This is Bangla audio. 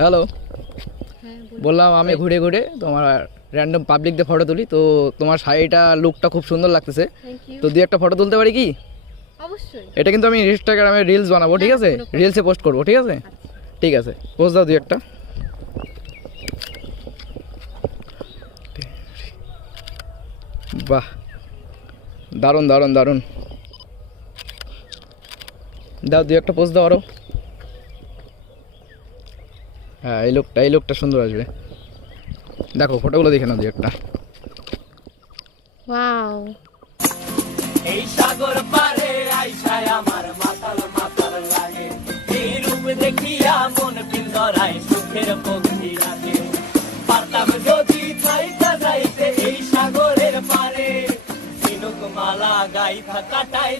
হ্যালো, বললাম আমি ঘুরে ঘুরে তোমার র্যান্ডম পাবলিকদের ফটো তুলি, তো তোমার শাড়িটা লুকটা খুব সুন্দর লাগতেছে, তো দুই একটা ফটো তুলতে পারি কি? অবশ্যই। এটা কিন্তু আমি ইনস্টাগ্রামে রিলস বানাবো, ঠিক আছে? রিলসে পোস্ট করবো, ঠিক আছে? ঠিক আছে, পোস্ট দাও দুই একটা। বাহ, দারুণ দারুণ দারুণ, দাও দুই একটা পোস্ট দাও আরো। হ্যাঁ, এই লুকটা সুন্দর আসবে। দেখো ফটোগুলো দেখে নাও দুই একটা। ওয়াও, এই সাগর পারে আইসায় আমার মাতাল মাতাল লাগে, এই রূপ দেখিয়া মন পিন্দরায় সুখের পক্ষী লাগে। পারতাম যদি চাইতা যাইতে এই সাগরের পারে, ঝিনুক মালা গাইথা কাটাই